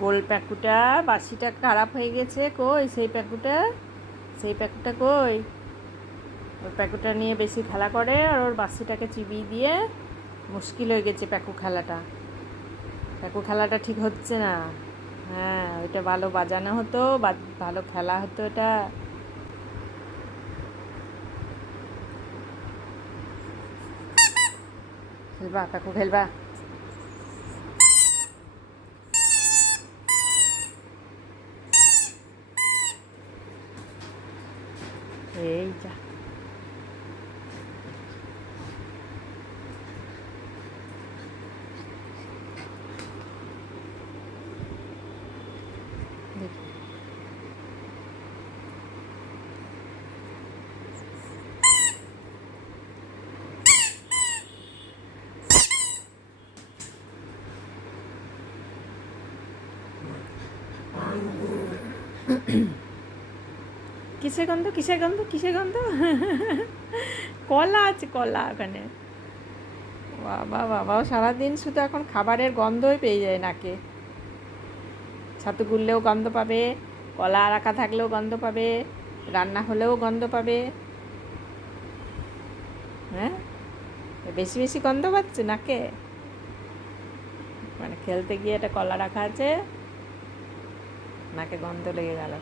গোল প্যাকুটা, বাসিটা খারাপ হয়ে গেছে, কই সেই প্যাকুটা? সেই প্যাকুটা কই? ওর প্যাকুটা নিয়ে বেশি খেলা করে আর ওর বাসিটাকে চিবিয়ে দিয়ে মুশকিল হয়ে গেছে প্যাকু খেলাটা। প্যাকু খেলাটা ঠিক হচ্ছে না। হ্যাঁ ওইটা ভালো বাজানো হতো ভালো খেলা হতো এটা। খেলবা, প্যাকু খেলবা। এই যা দেখি। কিসের গন্ধ? কিসের গন্ধ? কিসের গন্ধ? কলা আছে, কলা ওখানে। বাবা বাবা সারাদিন শুধু এখন খাবারের গন্ধই পেয়ে যায় নাকে। ছাতু গুললেও গন্ধ পাবে, কলা রাখা থাকলেও গন্ধ পাবে, রান্না হলেও গন্ধ পাবে। হ্যাঁ? বেশি বেশি গন্ধ পাচ্ছে নাকে? মানে খেলতে গিয়ে একটা কলা রাখা আছে, নাকে গন্ধ লেগে গেল।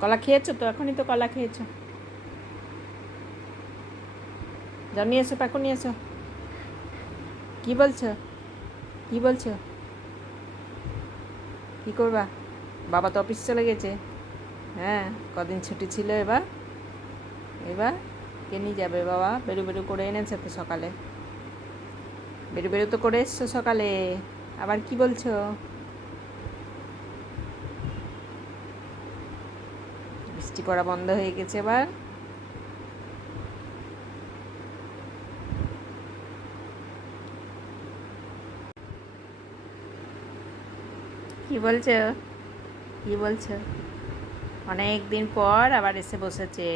কলা খেয়েছো তো? এখনই তো কলা খেয়েছো। যাও, নিয়ে এসো প্যাকো নিয়ে এসো। কী বলছো? কী বলছো? কী করবা? বাবা তো অফিস চলে গেছে। হ্যাঁ কদিন ছুটি ছিল এবার। এবার কে নিয়ে যাবে বাবা? বেরু বেরু করে এনেছে তো সকালে। বেরু বেরু তো করে এসছো সকালে। আবার কি বলছো? বৃষ্টি পড়া বন্ধ হয়ে গেছে এবার। কি বলছো? কি বলছো? অনেক দিন পর আবার এসে বসেছে,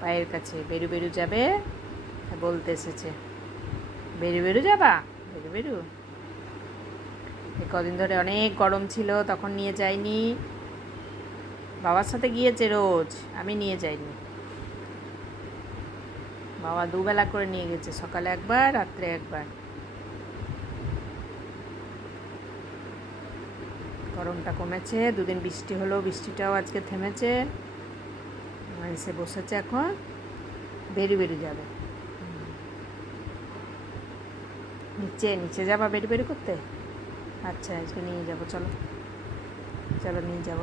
পায়ের কাছে। বেরু বেরু যাবে? বলতে এসেছে। বেরু বেরু যাবা? বেরু বেরু। কদিন ধরে অনেক গরম ছিল, তখন নিয়ে যাইনি বাবার সাথে গিয়েছে রোজ, আমি নিয়ে যাইনি। বাবা দুবেলা করে নিয়ে গেছে, সকালে একবার, রাত্রে একবার। গরমটা কমেছে, দুদিন বৃষ্টি হলো, বৃষ্টিটাও আজকে থেমেছে। এসে বসেছে এখন, বেরি বেরি যাবে। নিচে নিচে যাবা বেরি বেরি করতে? আচ্ছা আজকে নিয়ে যাব, চলো। চলো, নিয়ে যাব।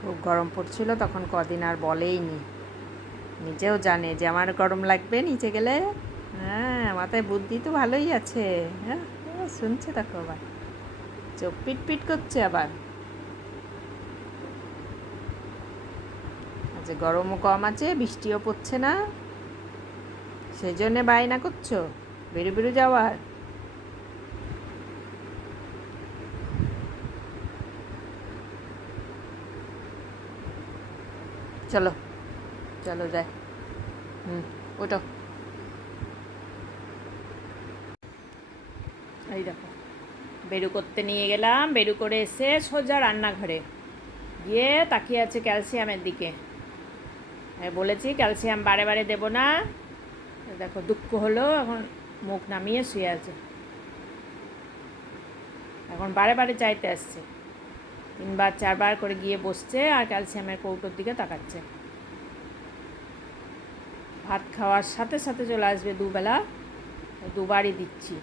খুব গরম পড়ছিল, তখন কদিন আর বলেই নি নিজেও জানে যে আমার গরম লাগবে নিচে গেলে। হ্যাঁ মাথায় বুদ্ধি তো ভালোই আছে। হ্যাঁ শুনছে দেখো আবার। চোখ পিট পিট করছে আবার। আচ্ছা গরমও কম আছে, বৃষ্টিও পড়ছে না। সেই জন্যে বায়না করছ, বেরু বেরু যাওয়ার। চলো। চলো যাই। হুম ওটো এই দেখো, বেরু করতে নিয়ে গেলাম, বেরু করে এসে সোজা রান্নাঘরে। গিয়ে তাকিয়ে আছে ক্যালসিয়ামের দিকে। বলেছি ক্যালসিয়াম বারে বারে দেবো না। দেখো, দুঃখ হলো, এখন মুখ নামিয়ে শুয়ে আছে। এখন বারে বারে চাইতে আসছে। তিনবার, চারবার করে গিয়ে বসছে আর ক্যালসিয়ামের কৌটোর দিকে তাকাচ্ছে। ভাত খাওয়ার সাথে সাথে চলে আসবে দুবেলা, দুবারই দিচ্ছি।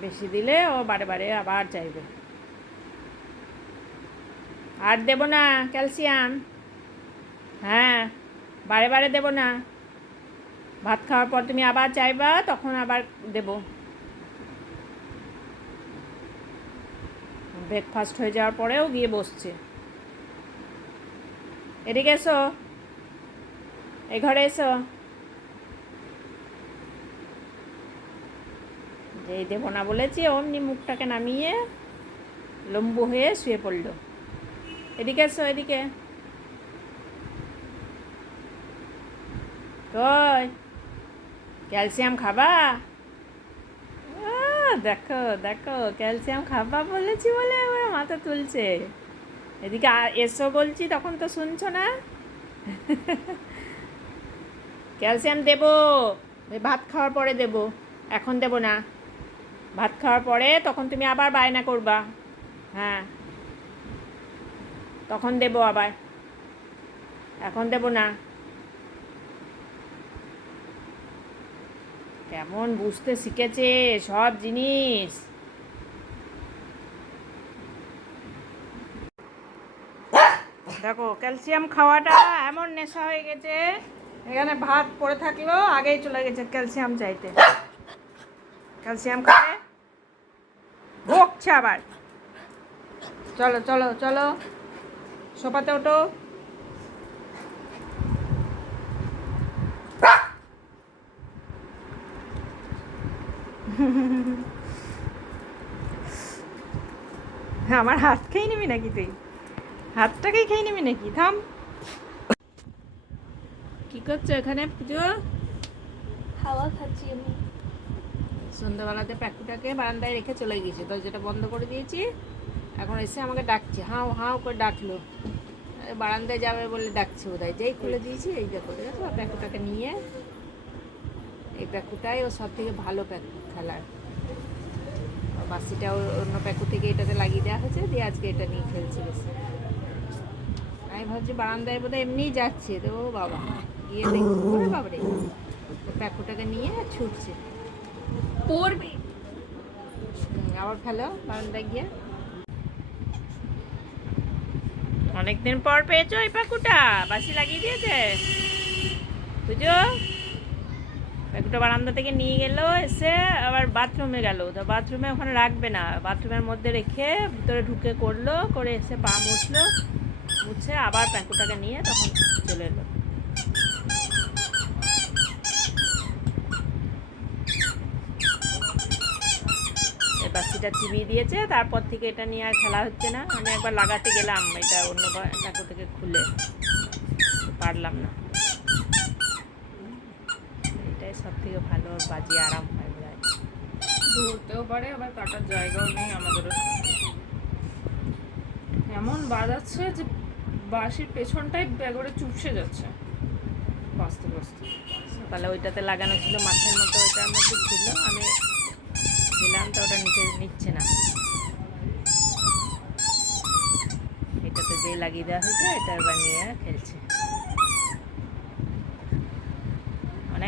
বেশি দিলে ও বারে বারে আবার চাইবে। আর দেব না ক্যালসিয়াম। হ্যাঁ বারে বারে দেব না। ভাত খাওয়ার পর তুমি আবার চাইবা, তখন আবার দেব। ব্রেকফাস্ট হয়ে যাওয়ার পরেও গিয়ে বসছে। এদিকে এসো। এই ঘরে এসো। যেই দেবো না বলেছি, অমনি মুখটাকে নামিয়ে লম্বু হয়ে শুয়ে পড়ল। এদিকে এসো, এদিকে। কই? ক্যালসিয়াম খাবা? দেখো দেখো, ক্যালসিয়াম খাবা বলেছি বলে আমার মাথা তুলছে। এদিকে এসো বলছি, তখন তো শুনছো না? ক্যালসিয়াম দেবো ভাত খাওয়ার পরে দেবো, এখন দেবো না। ভাত খাওয়ার পরে তখন তুমি আবার বায়না করবা। হ্যাঁ তখন দেবো আবার। এখন দেবো না। কেমন বুঝতে শিখেছে সব জিনিস। দেখো, ক্যালসিয়াম খাওয়াটা এমন নেশা হয়ে গেছে, এখানে ভাত পড়ে থাকল, আগেই চলে গেছে ক্যালসিয়াম চাইতে। ক্যালসিয়াম খাবে? বকছে আবার। চলো চলো চলো। সোফাতে ওঠো। আমার হাত খেয়ে নিবি নাকি তুই? হাতটাকেই খেয়ে নিবি নাকি? থাম। কি করছ এখানে পুজো? হাওয়া খাচ্ছি আমি। সন্ধ্যাবেলাতে প্যাকুটাকে বারান্দায় রেখে চলে গিয়েছে দরজাটা বন্ধ করে দিয়েছি। এখন এসে আমাকে ডাকছে হাও হাও করে ডাকলো। বারান্দায় যাবে বলে ডাকছে বোধহয়। যেই খুলে দিয়েছি এই দেখো দেখো প্যাকুটাকে নিয়ে এই প্যাকুটাই ও সব থেকে ভালো প্যাকু। খেলার। আর বাসিটা অন্য প্যাকু থেকে এটাতে লাগিয়ে দেওয়া হয়েছে, দিয়ে আজকে এটা নিয়ে খেলছে বেশি। আমি ভাবছি বারান্দায় বোধহয় এমনিই যাচ্ছে, তো বাবা, গিয়ে দেখি। বাবারে প্যাকুটাকে নিয়ে ছুটছে। পড়বে। আবার ফেলো বারান্দায় গিয়ে। অনেকদিন পর পেয়েছ এই পাকুটা বাসি লাগিয়ে দিয়েছে। বুঝো? পাকুটা বারান্দা থেকে নিয়ে গেল, এসে আবার বাথরুমে গেল। তো বাথরুমে ওখানে রাখবে না। বাথরুমের মধ্যে রেখে ভিতরে ঢুকে করল, করে এসে পা মুছলো। মুছে আবার প্যাকুটাকে নিয়ে তখন চলে এলো। বাসিটা চিবিয়ে দিয়েছে, তারপর থেকে এটা নিয়ে আর খেলা হচ্ছে না। আমি একবার লাগাতে গেলাম, এটা অন্য থেকে খুলে। পারলাম না। সব থেকে ভালো বাজি আরাম হয় বোধ হয়। ধরতেও পারে আবার কাটার জায়গাও নেই আমাদেরও। এমন বাজাচ্ছে যে বাঁশির পেছনটাই ব্যাগরে চুপসে যাচ্ছে। বাঁচতে বাঁচতে। সকালে ওইটাতে লাগানো ছিল মাছের মতো ওইটার মধ্যে ছিল আমি দিলাম তো ওটা নিচে নিচ্ছে না। এটাতে যে লাগিয়ে দেওয়া হয়েছে এটা এবার নিয়ে খেলছে।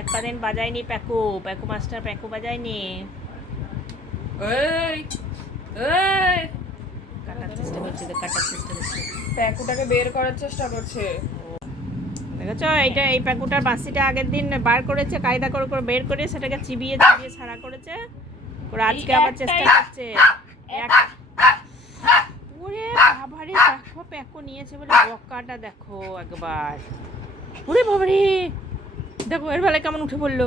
অনেক কদিন বাজায়নি প্যাকু প্যাকু মাস্টার কাটার চেষ্টা করছে তো কাটার চেষ্টা করছে। প্যাকুটাকে বের করার চেষ্টা করছে। দেখেছ এই প্যাকুটার বাসিটা আগের দিন বার করেছে কায়দা করে করে বের করে সেটাকে চিবিয়ে চিবিয়ে সারা করেছে। করে আজকে আবার চেষ্টা করছে। এক ওরে বাবারে দেখো প্যাকো নিয়েছে বলে বকাটা দেখো একবার। ওরে বাবারে! দেখো এর বেলায় কেমন উঠে পড়ল।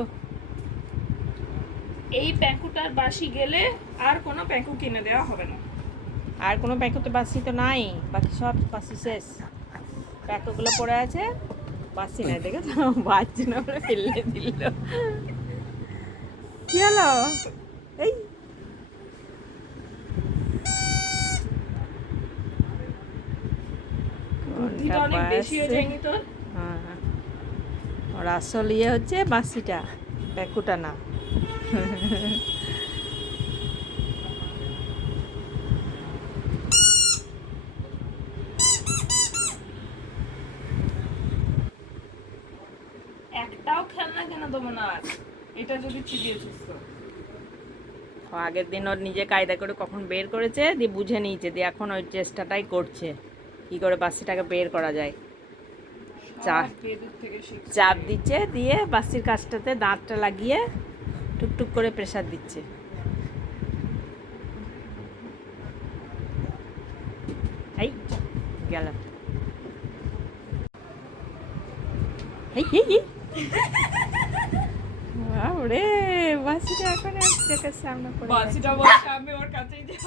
এই প্যাকুটার বাসি গেলে আর কোনো প্যাকু কিনে দেওয়া হবে না। আর কোনো প্যাকোতে বাসি তো নাই বাকি সব বাসি শেষ। প্যাকোগুলো পড়ে আছে বাসি নাই দেখে তো বাজছে না বলে ফেললে দিল। কি হলো? এই। অনেক বেশি হয়ে যায়নি তোর। ওর আসল ইয়ে হচ্ছে বাসিটা প্যাকুটা না। একটাও খেলনা কেন দেবো না আর এটা যদি চিবিয়েছিস তো ও আগের দিন ওর নিজে কায়দা করে কখন বের করেছে দিয়ে বুঝে নিয়েছে দিয়ে এখন ওই চেষ্টাটাই করছে কি করে বাসিটাকে বের করা যায়। চাপ দিচ্ছে দিয়ে বাসির কাছটাতে দাঁতটা লাগিয়ে টুকটুক করে প্রেসার দিচ্ছে। এই। বাবরে বাসিটা এখন এক সামনে পড়ে বাসিটা বলছে আমি ওর কাছেই যাব।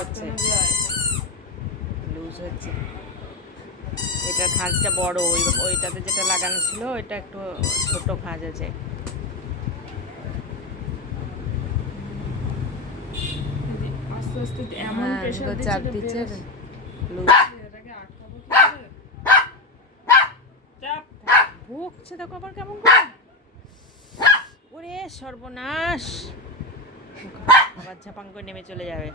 হচ্ছে। লুজ হচ্ছে। এটার খাঁজটা বড় ওই ওইটাতে যেটা লাগানো ছিল ওইটা একটু ছোট খাঁজ আছে। হ্যাঁ, চাপ দিচ্ছে ভুগছে দেখো আবার কেমন করে। ওরে সর্বনাশ। আবার ঝাপাং করে নেমে চলে যাবে।